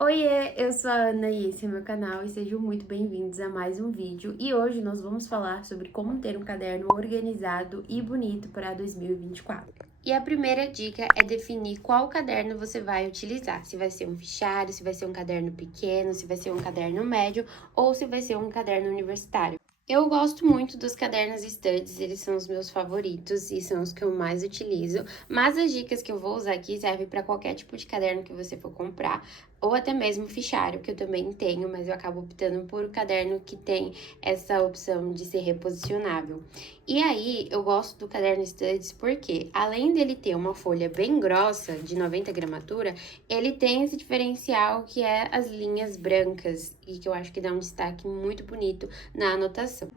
Oiê, eu sou a Ana e esse é meu canal e sejam muito bem-vindos a mais um vídeo. E hoje nós vamos falar sobre como ter um caderno organizado e bonito para 2024. E a primeira dica é definir qual caderno você vai utilizar. Se vai ser um fichário, se vai ser um caderno pequeno, se vai ser um caderno médio ou se vai ser um caderno universitário. Eu gosto muito dos cadernos Studs, eles são os meus favoritos e são os que eu mais utilizo, mas as dicas que eu vou usar aqui servem para qualquer tipo de caderno que você for comprar, ou até mesmo fichário, que eu também tenho, mas eu acabo optando por o caderno que tem essa opção de ser reposicionável. E aí, eu gosto do caderno Studs porque, além dele ter uma folha bem grossa, de 90 gramatura, ele tem esse diferencial que é as linhas brancas, e que eu acho que dá um destaque muito bonito na anotação.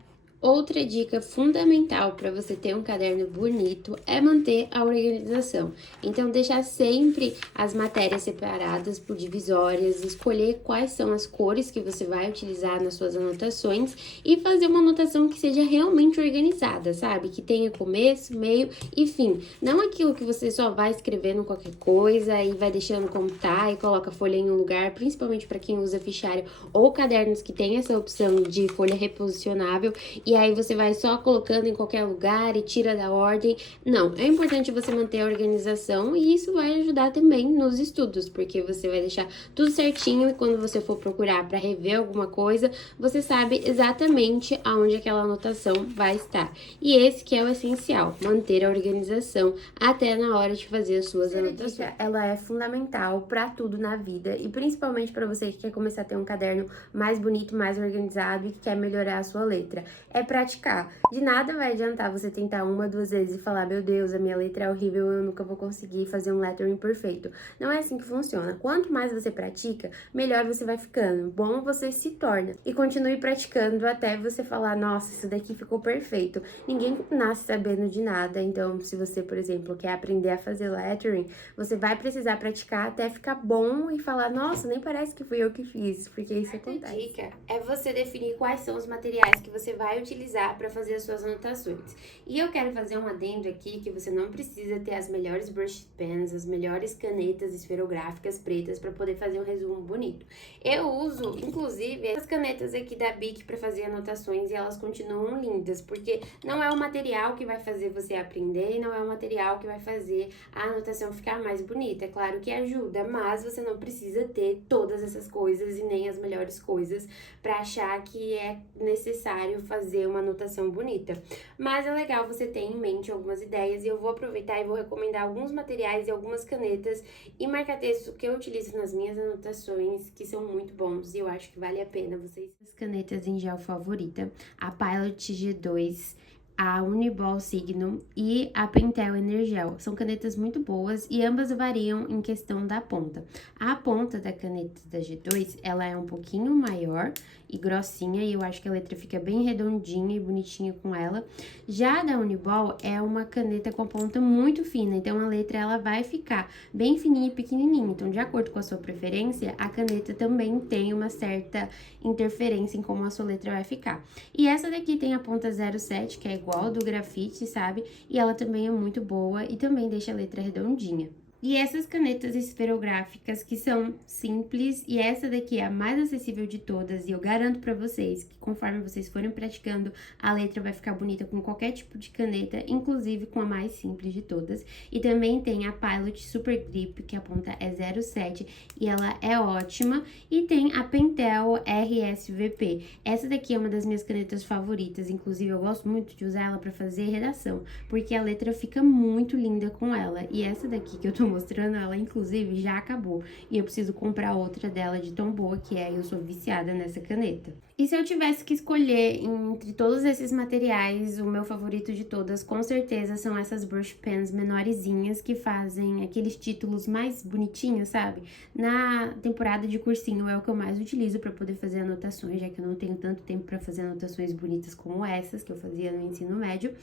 Outra dica fundamental para você ter um caderno bonito é manter a organização. Então, deixar sempre as matérias separadas por divisórias, escolher quais são as cores que você vai utilizar nas suas anotações e fazer uma anotação que seja realmente organizada, sabe? Que tenha começo, meio e fim. Não aquilo que você só vai escrevendo qualquer coisa e vai deixando como tá e coloca a folha em um lugar, principalmente para quem usa fichário ou cadernos que tem essa opção de folha reposicionável e aí você vai só colocando em qualquer lugar e tira da ordem. Não, é importante você manter a organização e isso vai ajudar também nos estudos, porque você vai deixar tudo certinho e quando você for procurar para rever alguma coisa, você sabe exatamente aonde aquela anotação vai estar. E esse que é o essencial, manter a organização até na hora de fazer as suas anotações. Dica, ela é fundamental para tudo na vida e principalmente para você que quer começar a ter um caderno mais bonito, mais organizado e que quer melhorar a sua letra. É praticar. De nada vai adiantar você tentar uma, duas vezes e falar, meu Deus, a minha letra é horrível, eu nunca vou conseguir fazer um lettering perfeito. Não é assim que funciona. Quanto mais você pratica, melhor você vai ficando. Bom você se torna. E continue praticando até você falar, nossa, isso daqui ficou perfeito. Ninguém nasce sabendo de nada, então se você, por exemplo, quer aprender a fazer lettering, você vai precisar praticar até ficar bom e falar, nossa, nem parece que fui eu que fiz, porque isso acontece. A dica é você definir quais são os materiais que você vai utilizar para fazer as suas anotações. E eu quero fazer um adendo aqui que você não precisa ter as melhores brush pens, as melhores canetas esferográficas pretas para poder fazer um resumo bonito. Eu uso, inclusive, essas canetas aqui da Bic para fazer anotações e elas continuam lindas, porque não é o material que vai fazer você aprender e não é o material que vai fazer a anotação ficar mais bonita. É claro que ajuda, mas você não precisa ter todas essas coisas e nem as melhores coisas para achar que é necessário fazer uma anotação bonita. Mas é legal você ter em mente algumas ideias e eu vou aproveitar e vou recomendar alguns materiais e algumas canetas e marca-texto que eu utilizo nas minhas anotações, que são muito bons e eu acho que vale a pena vocês. As canetas em gel favorita, a Pilot G2, a Uniball Signum e a Pentel Energel. São canetas muito boas e ambas variam em questão da ponta. A ponta da caneta da G2, ela é um pouquinho maior e grossinha e eu acho que a letra fica bem redondinha e bonitinha com ela. Já a da Uniball é uma caneta com a ponta muito fina, então a letra ela vai ficar bem fininha e pequenininha. Então, de acordo com a sua preferência, a caneta também tem uma certa interferência em como a sua letra vai ficar. E essa daqui tem a ponta 07, que é igual do grafite, sabe? E ela também é muito boa e também deixa a letra redondinha. E essas canetas esferográficas que são simples e essa daqui é a mais acessível de todas e eu garanto pra vocês que conforme vocês forem praticando, a letra vai ficar bonita com qualquer tipo de caneta, inclusive com a mais simples de todas. E também tem a Pilot Super Grip, que a ponta é 07 e ela é ótima. E tem a Pentel RSVP. Essa daqui é uma das minhas canetas favoritas, inclusive eu gosto muito de usar ela pra fazer redação, porque a letra fica muito linda com ela. E essa daqui que eu tô mostrando, ela inclusive já acabou e eu preciso comprar outra dela de tão boa que é, eu sou viciada nessa caneta. E se eu tivesse que escolher entre todos esses materiais, o meu favorito de todas, com certeza, são essas brush pens menorzinhas que fazem aqueles títulos mais bonitinhos, sabe? Na temporada de cursinho é o que eu mais utilizo para poder fazer anotações, já que eu não tenho tanto tempo para fazer anotações bonitas como essas que eu fazia no ensino médio.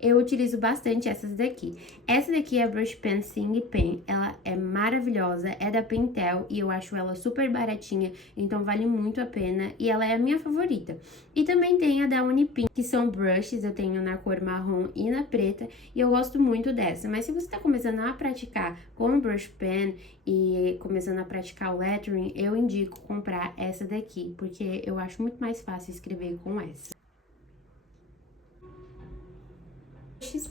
Eu utilizo bastante essas daqui. Essa daqui é a brush pen Sing Pen, ela é maravilhosa, é da Pentel e eu acho ela super baratinha, então vale muito a pena e ela é a minha favorita. E também tem a da Unipin, que são brushes, eu tenho na cor marrom e na preta, e eu gosto muito dessa. Mas se você tá começando a praticar com o brush pen e começando a praticar o lettering, eu indico comprar essa daqui, porque eu acho muito mais fácil escrever com essa.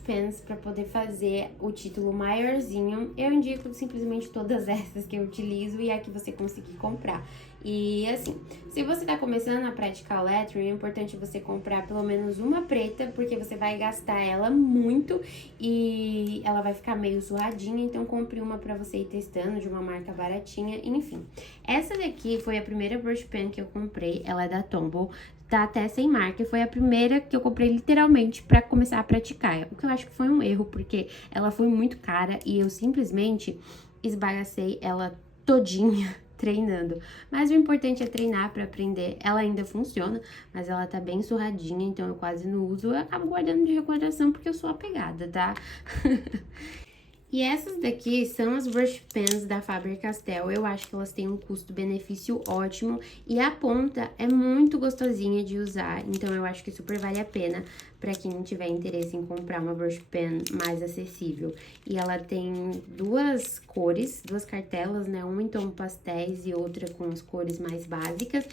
Pens para poder fazer o título maiorzinho, eu indico simplesmente todas essas que eu utilizo e a que você conseguir comprar. E assim, se você tá começando a praticar o lettering, é importante você comprar pelo menos uma preta, porque você vai gastar ela muito e ela vai ficar meio zoadinha, então compre uma pra você ir testando, de uma marca baratinha, enfim. Essa daqui foi a primeira brush pen que eu comprei, ela é da Tombow. Tá até sem marca, foi a primeira que eu comprei literalmente pra começar a praticar. O que eu acho que foi um erro, porque ela foi muito cara e eu simplesmente esbagacei ela todinha treinando. Mas o importante é treinar pra aprender. Ela ainda funciona, mas ela tá bem surradinha, então eu quase não uso. Eu acabo guardando de recordação porque eu sou apegada, tá? E essas daqui são as brush pens da Faber-Castell. Eu acho que elas têm um custo-benefício ótimo e a ponta é muito gostosinha de usar, então eu acho que super vale a pena para quem tiver interesse em comprar uma brush pen mais acessível. E ela tem duas cores, duas cartelas, né? Uma em tom pastéis e outra com as cores mais básicas.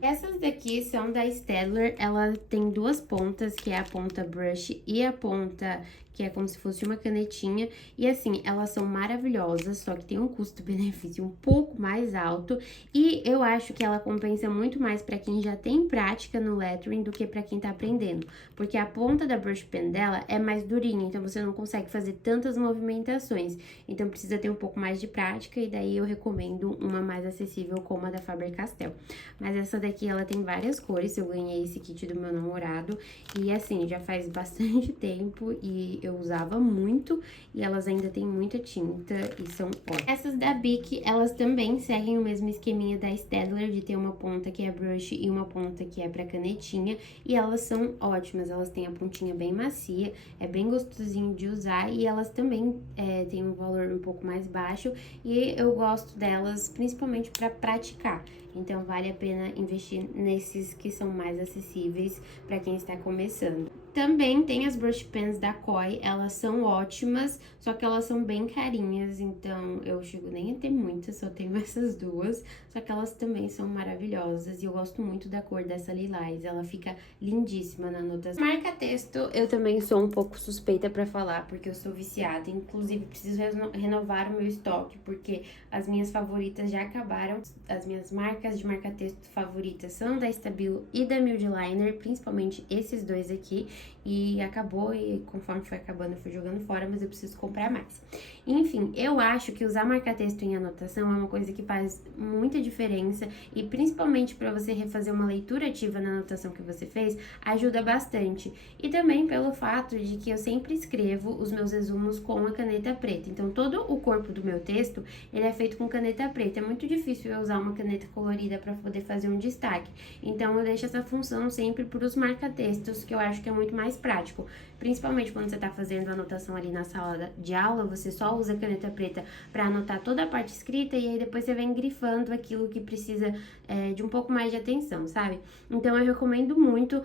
Essas daqui são da Staedtler, ela tem duas pontas, que é a ponta brush e a ponta que é como se fosse uma canetinha. E assim, elas são maravilhosas, só que tem um custo-benefício um pouco mais alto. E eu acho que ela compensa muito mais pra quem já tem prática no lettering do que pra quem tá aprendendo. Porque a ponta da brush pen dela é mais durinha, então você não consegue fazer tantas movimentações. Então precisa ter um pouco mais de prática e daí eu recomendo uma mais acessível como a da Faber-Castell. Mas essa daqui, ela tem várias cores, eu ganhei esse kit do meu namorado. E assim, já faz bastante tempo e eu usava muito e elas ainda têm muita tinta e são ótimas. Essas da Bic, elas também seguem o mesmo esqueminha da Staedtler de ter uma ponta que é brush e uma ponta que é pra canetinha e elas são ótimas, elas têm a pontinha bem macia, é bem gostosinho de usar e elas também têm um valor um pouco mais baixo e eu gosto delas principalmente pra praticar. Então, vale a pena investir nesses que são mais acessíveis para quem está começando. Também tem as brush pens da Koi, elas são ótimas, só que elas são bem carinhas, então eu chego nem a ter muitas, só tenho essas duas, só que elas também são maravilhosas e eu gosto muito da cor dessa lilás, ela fica lindíssima na anotação. Marca texto, eu também sou um pouco suspeita pra falar, porque eu sou viciada, inclusive preciso renovar o meu estoque, porque as minhas favoritas já acabaram, as minhas marcas de marca-texto favoritas são da Stabilo e da Mildliner, principalmente esses dois aqui, e acabou e conforme foi acabando eu fui jogando fora, mas eu preciso comprar mais. Enfim, eu acho que usar marca-texto em anotação é uma coisa que faz muita diferença e principalmente para você refazer uma leitura ativa na anotação que você fez, ajuda bastante. E também pelo fato de que eu sempre escrevo os meus resumos com a caneta preta, então todo o corpo do meu texto, ele é feito com caneta preta, é muito difícil eu usar uma caneta colorida para poder fazer um destaque, então eu deixo essa função sempre para os marca-textos, que eu acho que é muito mais prático, principalmente quando você está fazendo anotação ali na sala de aula, você só usa caneta preta para anotar toda a parte escrita e aí depois você vem grifando aquilo que precisa de um pouco mais de atenção, sabe? Então eu recomendo muito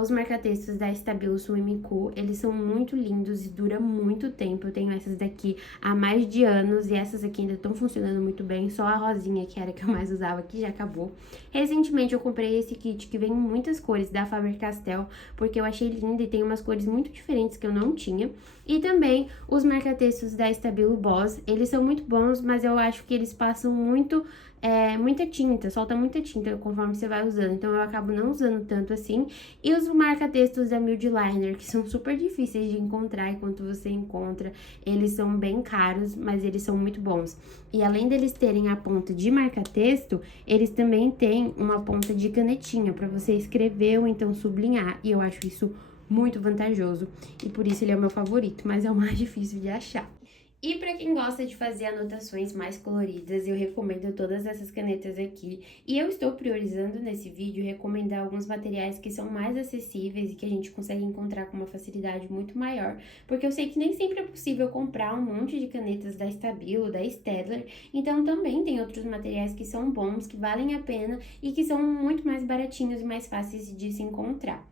os marca-textos da Stabilo Swim Cool, eles são muito lindos e duram muito tempo. Eu tenho essas daqui há mais de anos e essas aqui ainda estão funcionando muito bem. Só a rosinha, que era a que eu mais usava, que já acabou. Recentemente eu comprei esse kit que vem em muitas cores da Faber-Castell, porque eu achei lindo e tem umas cores muito diferentes que eu não tinha. E também os marca-textos da Stabilo Boss, eles são muito bons, mas eu acho que eles passam muita tinta, solta muita tinta conforme você vai usando, então eu acabo não usando tanto assim. E os marca-textos da Mildliner, que são super difíceis de encontrar, enquanto você encontra, eles são bem caros, mas eles são muito bons. E além deles terem a ponta de marca-texto, eles também têm uma ponta de canetinha para você escrever ou então sublinhar, e eu acho isso muito vantajoso, e por isso ele é o meu favorito, mas é o mais difícil de achar. E para quem gosta de fazer anotações mais coloridas, eu recomendo todas essas canetas aqui. E eu estou priorizando nesse vídeo recomendar alguns materiais que são mais acessíveis e que a gente consegue encontrar com uma facilidade muito maior, porque eu sei que nem sempre é possível comprar um monte de canetas da Stabilo, da Staedtler, então também tem outros materiais que são bons, que valem a pena e que são muito mais baratinhos e mais fáceis de se encontrar.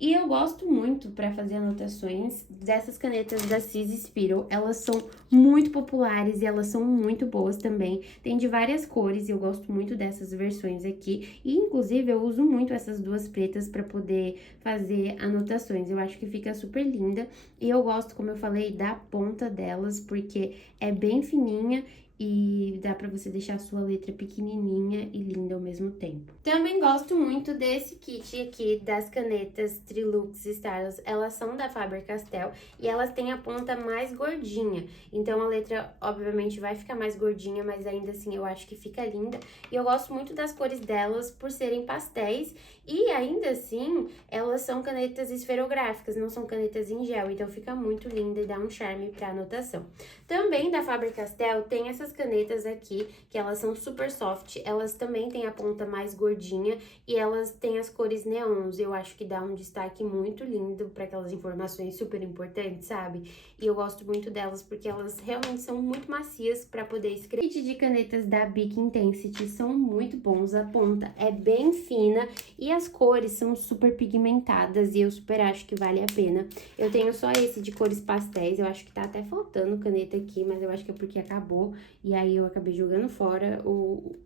E eu gosto muito para fazer anotações dessas canetas da CIS Spiral. Elas são muito populares e elas são muito boas também. Tem de várias cores e eu gosto muito dessas versões aqui. E inclusive eu uso muito essas duas pretas para poder fazer anotações. Eu acho que fica super linda. E eu gosto, como eu falei, da ponta delas, porque é bem fininha e dá pra você deixar a sua letra pequenininha e linda ao mesmo tempo. Também gosto muito desse kit aqui das canetas Trilux Stylus. Elas são da Faber-Castell e elas têm a ponta mais gordinha. Então a letra obviamente vai ficar mais gordinha, mas ainda assim eu acho que fica linda. E eu gosto muito das cores delas por serem pastéis e ainda assim elas são canetas esferográficas, não são canetas em gel. Então fica muito linda e dá um charme pra anotação. Também da Faber-Castell tem essas canetas aqui, que elas são super soft, elas também têm a ponta mais gordinha e elas têm as cores neons. Eu acho que dá um destaque muito lindo para aquelas informações super importantes, sabe? E eu gosto muito delas porque elas realmente são muito macias para poder escrever. Kit de canetas da Bic Intensity são muito bons, a ponta é bem fina e as cores são super pigmentadas e eu super acho que vale a pena. Eu tenho só esse de cores pastéis, eu acho que tá até faltando caneta aqui, mas eu acho que é porque acabou e aí eu acabei jogando fora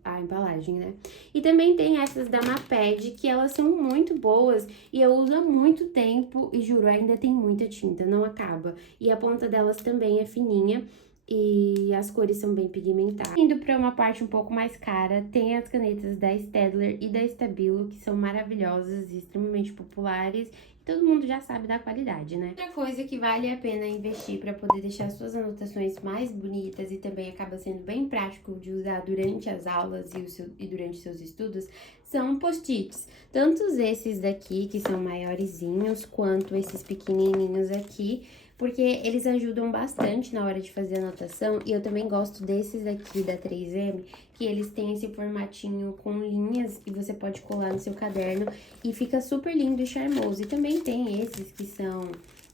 a embalagem, né? E também tem essas da Maped, que elas são muito boas e eu uso há muito tempo e juro, ainda tem muita tinta, não acaba. E a ponta delas também é fininha e as cores são bem pigmentadas. Indo para uma parte um pouco mais cara, tem as canetas da Staedtler e da Stabilo, que são maravilhosas e extremamente populares. Todo mundo já sabe da qualidade, né? Outra coisa que vale a pena investir para poder deixar suas anotações mais bonitas e também acaba sendo bem prático de usar durante as aulas e durante seus estudos são post-its. Tanto esses daqui, que são maiorzinhos, quanto esses pequenininhos aqui, porque eles ajudam bastante na hora de fazer anotação. E eu também gosto desses aqui da 3M, que eles têm esse formatinho com linhas e você pode colar no seu caderno e fica super lindo e charmoso. E também tem esses que são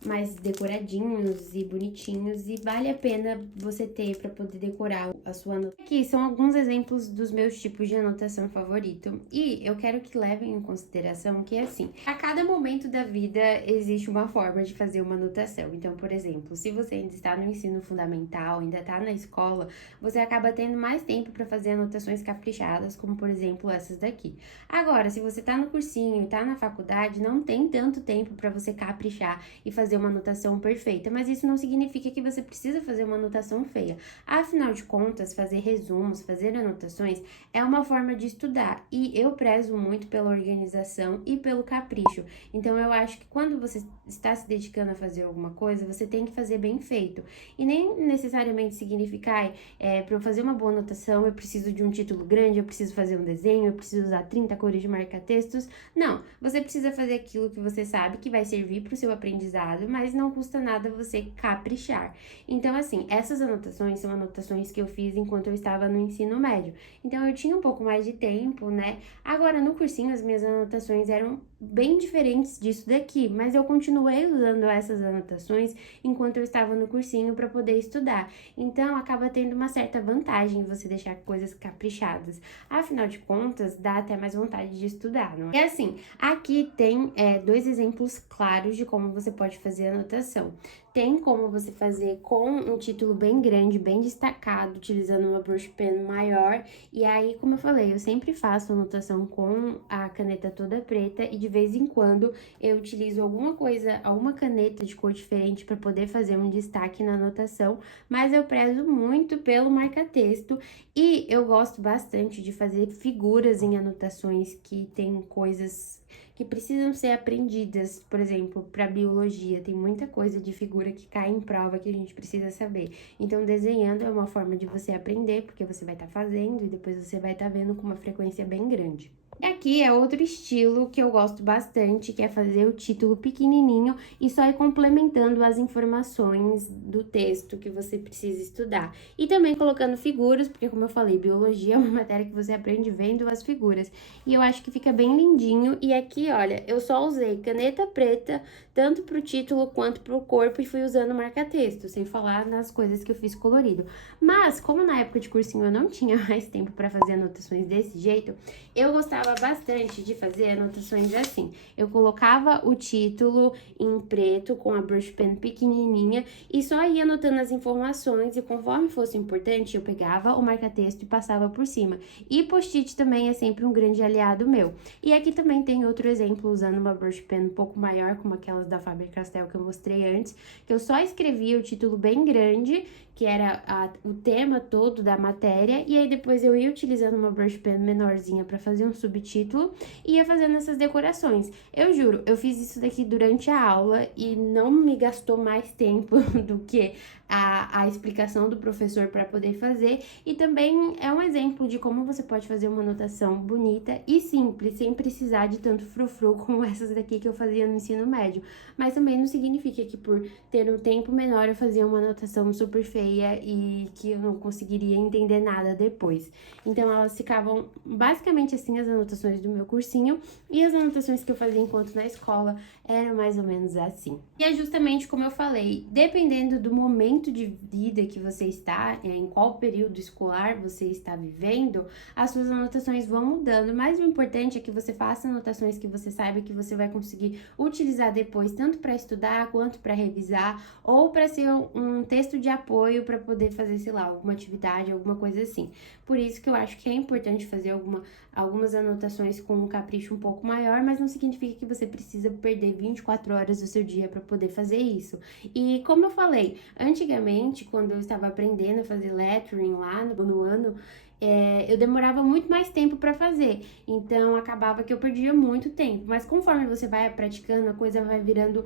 mais decoradinhos e bonitinhos e vale a pena você ter para poder decorar a sua anotação. Aqui são alguns exemplos dos meus tipos de anotação favorito e eu quero que levem em consideração que assim, a cada momento da vida existe uma forma de fazer uma anotação. Então, por exemplo, se você ainda está no ensino fundamental, ainda está na escola, você acaba tendo mais tempo para fazer anotações caprichadas, como por exemplo essas daqui. Agora, se você está no cursinho e está na faculdade, não tem tanto tempo para você caprichar e fazer uma anotação perfeita, mas isso não significa que você precisa fazer uma anotação feia. Afinal de contas, fazer resumos, fazer anotações é uma forma de estudar e eu prezo muito pela organização e pelo capricho. Então eu acho que quando você está se dedicando a fazer alguma coisa, você tem que fazer bem feito. E nem necessariamente significar, para eu fazer uma boa anotação, eu preciso de um título grande, eu preciso fazer um desenho, eu preciso usar 30 cores de marca-textos. Não, você precisa fazer aquilo que você sabe que vai servir para o seu aprendizado, mas não custa nada você caprichar. Então, assim, essas anotações são anotações que eu fiz enquanto eu estava no ensino médio. Então, eu tinha um pouco mais de tempo, né? Agora, no cursinho, as minhas anotações eram bem diferentes disso daqui, mas eu continuei usando essas anotações enquanto eu estava no cursinho para poder estudar. Então, acaba tendo uma certa vantagem você deixar coisas caprichadas. Afinal de contas, dá até mais vontade de estudar, não é? E assim, aqui tem dois exemplos claros de como você pode fazer a anotação. Tem como você fazer com um título bem grande, bem destacado, utilizando uma brush pen maior. E aí, como eu falei, eu sempre faço anotação com a caneta toda preta e de vez em quando eu utilizo alguma coisa, alguma caneta de cor diferente para poder fazer um destaque na anotação, mas eu prezo muito pelo marca-texto e eu gosto bastante de fazer figuras em anotações que tem coisas que precisam ser aprendidas. Por exemplo, para biologia, tem muita coisa de figura que cai em prova que a gente precisa saber. Então, desenhando é uma forma de você aprender, porque você vai estar fazendo e depois você vai estar vendo com uma frequência bem grande. E aqui é outro estilo que eu gosto bastante, que é fazer o título pequenininho e só ir complementando as informações do texto que você precisa estudar. E também colocando figuras, porque como eu falei, biologia é uma matéria que você aprende vendo as figuras. E eu acho que fica bem lindinho. E aqui, olha, eu só usei caneta preta, tanto pro título quanto pro corpo, e fui usando marca-texto, sem falar nas coisas que eu fiz colorido. Mas, como na época de cursinho eu não tinha mais tempo para fazer anotações desse jeito, eu gostava bastante de fazer anotações assim. Eu colocava o título em preto com a brush pen pequenininha e só ia anotando as informações, e conforme fosse importante eu pegava o marca-texto e passava por cima. E post-it também é sempre um grande aliado meu. E aqui também tem outro exemplo usando uma brush pen um pouco maior, como aquelas da Faber-Castell que eu mostrei antes, que eu só escrevia o título bem grande, que era o tema todo da matéria, e aí depois eu ia utilizando uma brush pen menorzinha para fazer um subtítulo e ia fazendo essas decorações. Eu juro, eu fiz isso daqui durante a aula e não me gastou mais tempo do que a explicação do professor para poder fazer, e também é um exemplo de como você pode fazer uma anotação bonita e simples, sem precisar de tanto frufru como essas daqui que eu fazia no ensino médio. Mas também não significa que por ter um tempo menor eu fazia uma anotação super feia e que eu não conseguiria entender nada depois. Então elas ficavam basicamente assim, as anotações do meu cursinho, e as anotações que eu fazia enquanto na escola eram mais ou menos assim. E é justamente como eu falei, dependendo do momento de vida que você está, em qual período escolar você está vivendo, as suas anotações vão mudando, mas o importante é que você faça anotações que você saiba que você vai conseguir utilizar depois, tanto para estudar quanto para revisar, ou para ser um texto de apoio para poder fazer, sei lá, alguma atividade, alguma coisa assim. Por isso que eu acho que é importante fazer algumas anotações com um capricho um pouco maior, mas não significa que você precisa perder 24 horas do seu dia para poder fazer isso. E como eu falei, antigamente, quando eu estava aprendendo a fazer lettering lá no ano, eu demorava muito mais tempo para fazer, então acabava que eu perdia muito tempo, mas conforme você vai praticando, a coisa vai virando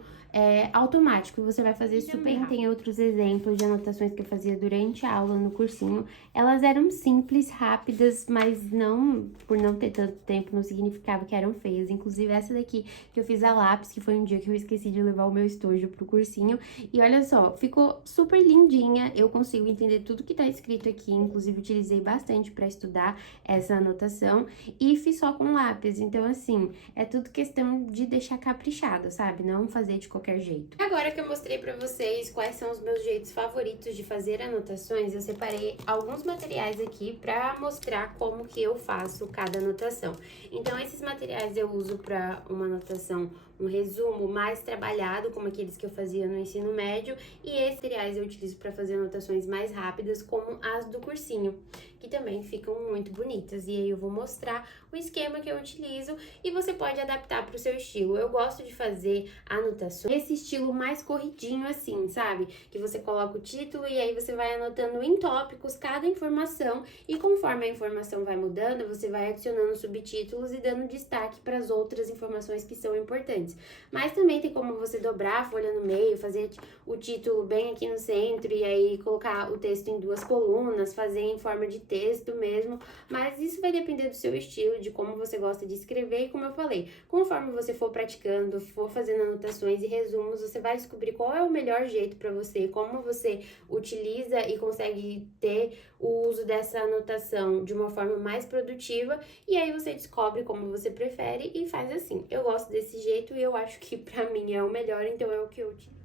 automático, você vai fazer super rápido. Tem outros exemplos de anotações que eu fazia durante a aula no cursinho, elas eram simples, rápidas, mas não, por não ter tanto tempo, não significava que eram feias. Inclusive essa daqui que eu fiz a lápis, que foi um dia que eu esqueci de levar o meu estojo pro cursinho, e olha só, ficou super lindinha, eu consigo entender tudo que tá escrito aqui, inclusive utilizei bastante para estudar essa anotação, e fiz só com lápis. Então assim, é tudo questão de deixar caprichado, sabe? Não fazer de qualquer jeito. Agora que eu mostrei para vocês quais são os meus jeitos favoritos de fazer anotações, eu separei alguns materiais aqui para mostrar como que eu faço cada anotação. Então esses materiais eu uso para uma anotação, um resumo mais trabalhado, como aqueles que eu fazia no ensino médio, e esses materiais eu utilizo para fazer anotações mais rápidas, como as do cursinho, que também ficam muito bonitas. E aí eu vou mostrar o esquema que eu utilizo e você pode adaptar para o seu estilo. Eu gosto de fazer anotações esse estilo mais corridinho assim, sabe? Que você coloca o título e aí você vai anotando em tópicos cada informação, e conforme a informação vai mudando, você vai adicionando subtítulos e dando destaque para as outras informações que são importantes. Mas também tem como você dobrar a folha no meio, fazer o título bem aqui no centro e aí colocar o texto em duas colunas, fazer em forma de texto mesmo, mas isso vai depender do seu estilo, de como você gosta de escrever, e como eu falei, conforme você for praticando, for fazendo anotações e resumos, você vai descobrir qual é o melhor jeito para você, como você utiliza e consegue ter o uso dessa anotação de uma forma mais produtiva, e aí você descobre como você prefere e faz assim. Eu gosto desse jeito e eu acho que pra mim é o melhor, então é o que eu utilizo.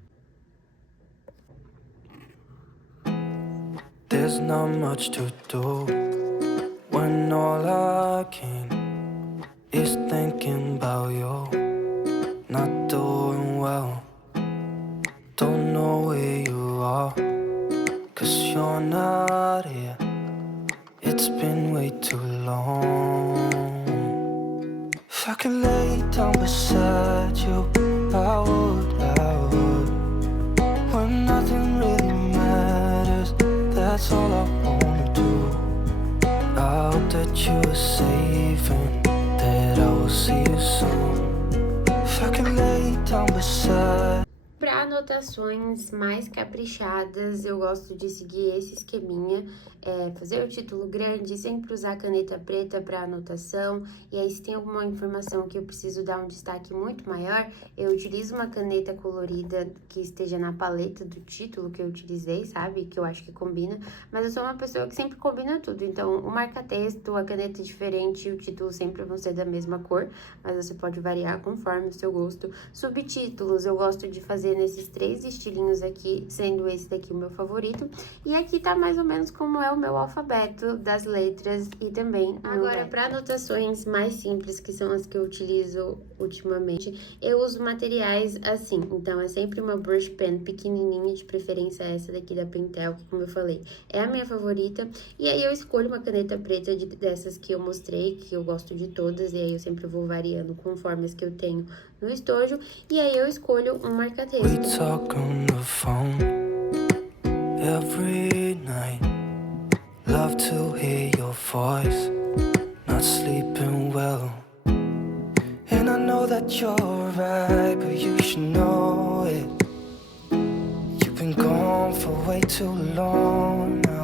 There's not much to do when all I can is thinking about you. Not doing well, don't know where you are, 'cause you're not here. It's been way too long. If I could lay down beside you, I would. When nothing really matters, that's all I wanna do. I hope that you are safe and that I will see you soon. If I can lay down beside. Para anotações mais caprichadas, eu gosto de seguir esse esqueminha, fazer o título grande, sempre usar caneta preta para anotação, e aí se tem alguma informação que eu preciso dar um destaque muito maior, eu utilizo uma caneta colorida que esteja na paleta do título que eu utilizei, sabe? Que eu acho que combina, mas eu sou uma pessoa que sempre combina tudo, então o marca-texto, a caneta é diferente e o título sempre vão ser da mesma cor, mas você pode variar conforme o seu gosto. Subtítulos, eu gosto de fazer nesses 3 estilinhos aqui, sendo esse daqui o meu favorito. E aqui tá mais ou menos como é o meu alfabeto das letras e também agora para anotações mais simples, que são as que eu utilizo ultimamente, eu uso materiais assim. Então é sempre uma brush pen pequenininha, de preferência essa daqui da Pentel, que como eu falei, é a minha favorita. E aí eu escolho uma caneta preta dessas que eu mostrei, que eu gosto de todas, e aí eu sempre vou variando conforme as que eu tenho no estojo, e aí eu escolho um marca-texto. We talk on the phone every night. Love to hear your voice. Not sleeping well. And I know that you're right, but you should know it. You've been gone for way too long now.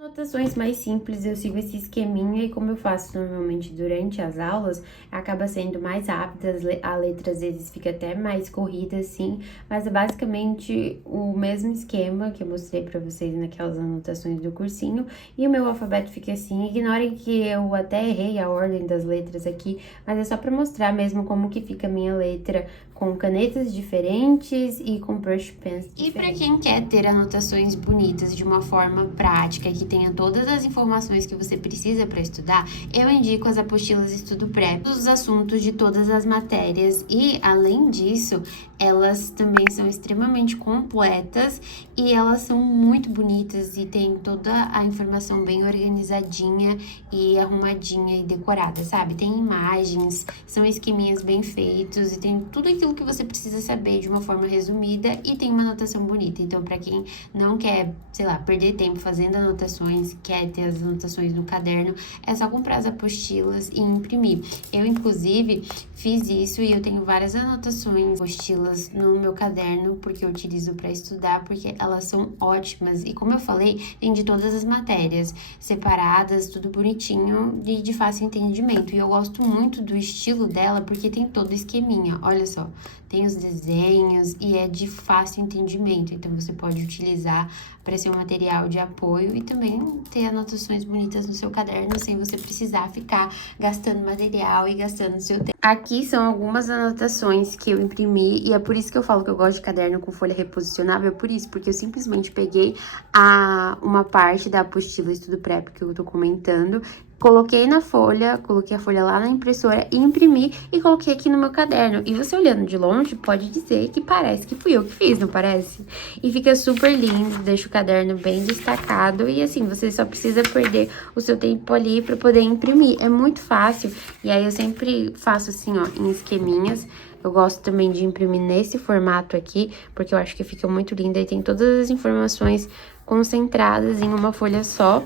Anotações mais simples, eu sigo esse esqueminha e como eu faço normalmente durante as aulas, acaba sendo mais rápida, a letra às vezes fica até mais corrida assim, mas é basicamente o mesmo esquema que eu mostrei pra vocês naquelas anotações do cursinho, e o meu alfabeto fica assim. Ignorem que eu até errei a ordem das letras aqui, mas é só pra mostrar mesmo como que fica a minha letra, com canetas diferentes e com brush pens diferentes. E para quem quer ter anotações bonitas de uma forma prática, que tenha todas as informações que você precisa para estudar, eu indico as apostilas Estudo Pré, os assuntos de todas as matérias, e além disso, elas também são extremamente completas e elas são muito bonitas e tem toda a informação bem organizadinha e arrumadinha e decorada, sabe? Tem imagens, são esqueminhas bem feitos e tem tudo aquilo que você precisa saber de uma forma resumida e tem uma anotação bonita. Então, para quem não quer, sei lá, perder tempo fazendo anotações, quer ter as anotações no caderno, é só comprar as apostilas e imprimir. Eu, inclusive, fiz isso e eu tenho várias anotações, apostilas no meu caderno, porque eu utilizo para estudar, porque elas são ótimas. E como eu falei, tem de todas as matérias, separadas, tudo bonitinho e de fácil entendimento. E eu gosto muito do estilo dela, porque tem todo esqueminha, olha só. Tem os desenhos e é de fácil entendimento, então você pode utilizar para ser um material de apoio e também ter anotações bonitas no seu caderno sem você precisar ficar gastando material e gastando seu tempo. Aqui são algumas anotações que eu imprimi e é por isso que eu falo que eu gosto de caderno com folha reposicionável, é por isso, porque eu simplesmente peguei uma parte da apostila Estudo Prep que eu tô comentando, coloquei na folha, coloquei a folha lá na impressora e imprimi e coloquei aqui no meu caderno. E você olhando de longe pode dizer que parece que fui eu que fiz, não parece? E fica super lindo, deixa o caderno bem destacado e assim, você só precisa perder o seu tempo ali para poder imprimir. É muito fácil e aí eu sempre faço assim, ó, em esqueminhas. Eu gosto também de imprimir nesse formato aqui, porque eu acho que fica muito lindo e tem todas as informações concentradas em uma folha só.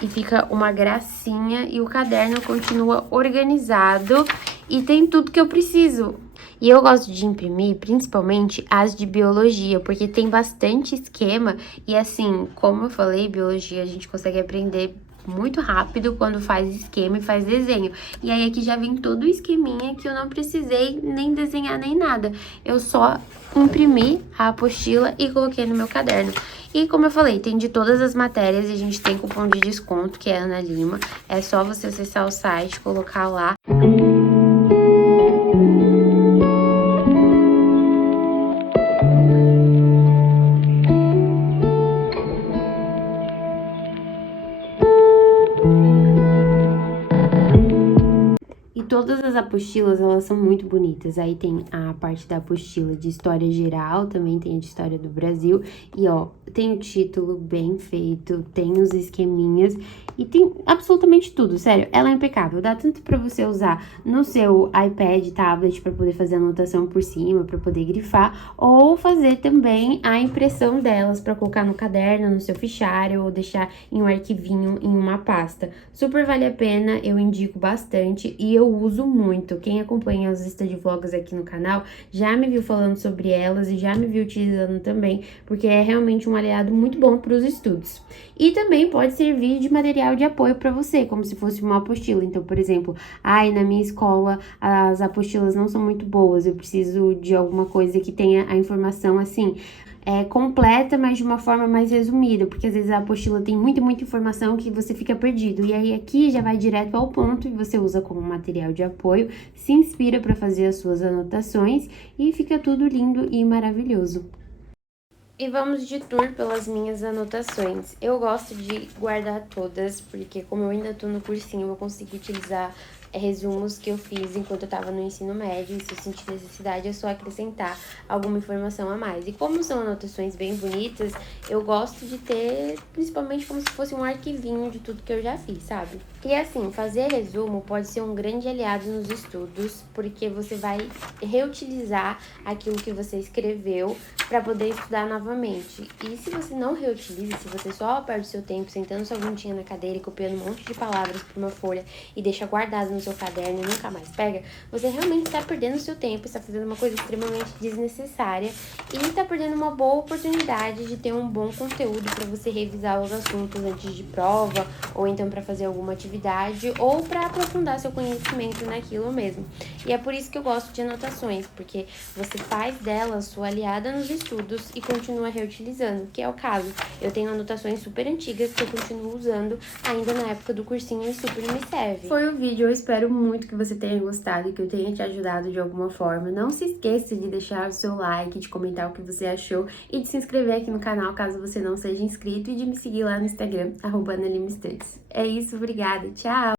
E fica uma gracinha e o caderno continua organizado e tem tudo que eu preciso. E eu gosto de imprimir principalmente as de biologia, porque tem bastante esquema e assim, como eu falei, biologia a gente consegue aprender muito rápido quando faz esquema e faz desenho. E aí aqui já vem todo o esqueminha que eu não precisei nem desenhar nem nada. Eu só imprimi a apostila e coloquei no meu caderno. E como eu falei, tem de todas as matérias e a gente tem cupom de desconto, que é Ana Lima. É só você acessar o site, colocar lá. Todas as apostilas, elas são muito bonitas. Aí tem a parte da apostila de história geral, também tem a de história do Brasil. E, ó, tem o título bem feito, tem os esqueminhas e tem absolutamente tudo, sério. Ela é impecável, dá tanto pra você usar no seu iPad, tablet, pra poder fazer anotação por cima, pra poder grifar, ou fazer também a impressão delas pra colocar no caderno, no seu fichário, ou deixar em um arquivinho, em uma pasta. Super vale a pena, eu indico bastante e eu uso muito. muito. Quem acompanha as listas de vlogs aqui no canal já me viu falando sobre elas e já me viu utilizando também, porque é realmente um aliado muito bom para os estudos. E também pode servir de material de apoio para você, como se fosse uma apostila. Então, por exemplo, na minha escola as apostilas não são muito boas, eu preciso de alguma coisa que tenha a informação assim, completa, mas de uma forma mais resumida, porque às vezes a apostila tem muita informação que você fica perdido. E aí aqui já vai direto ao ponto e você usa como material de apoio, se inspira para fazer as suas anotações e fica tudo lindo e maravilhoso. E vamos de tour pelas minhas anotações. Eu gosto de guardar todas, porque como eu ainda tô no cursinho, eu consigo utilizar resumos que eu fiz enquanto eu tava no ensino médio, e se eu sentir necessidade é só acrescentar alguma informação a mais. E como são anotações bem bonitas, eu gosto de ter, principalmente como se fosse um arquivinho de tudo que eu já fiz, sabe? E assim, fazer resumo pode ser um grande aliado nos estudos, porque você vai reutilizar aquilo que você escreveu para poder estudar novamente. E se você não reutiliza, se você só perde seu tempo sentando sua bundinha na cadeira e copiando um monte de palavras por uma folha e deixa guardado no seu caderno e nunca mais pega, você realmente está perdendo seu tempo, está fazendo uma coisa extremamente desnecessária e está perdendo uma boa oportunidade de ter um bom conteúdo para você revisar os assuntos antes de prova, ou então para fazer alguma atividade, ou para aprofundar seu conhecimento naquilo mesmo. E é por isso que eu gosto de anotações, porque você faz delas sua aliada nos estudos e continua reutilizando, que é o caso. Eu tenho anotações super antigas que eu continuo usando ainda na época do cursinho e super me serve. Foi o vídeo, eu espero muito que você tenha gostado e que eu tenha te ajudado de alguma forma. Não se esqueça de deixar o seu like, de comentar o que você achou e de se inscrever aqui no canal caso você não seja inscrito e de me seguir lá no Instagram, @AnalimeStudies. É isso, obrigada, tchau!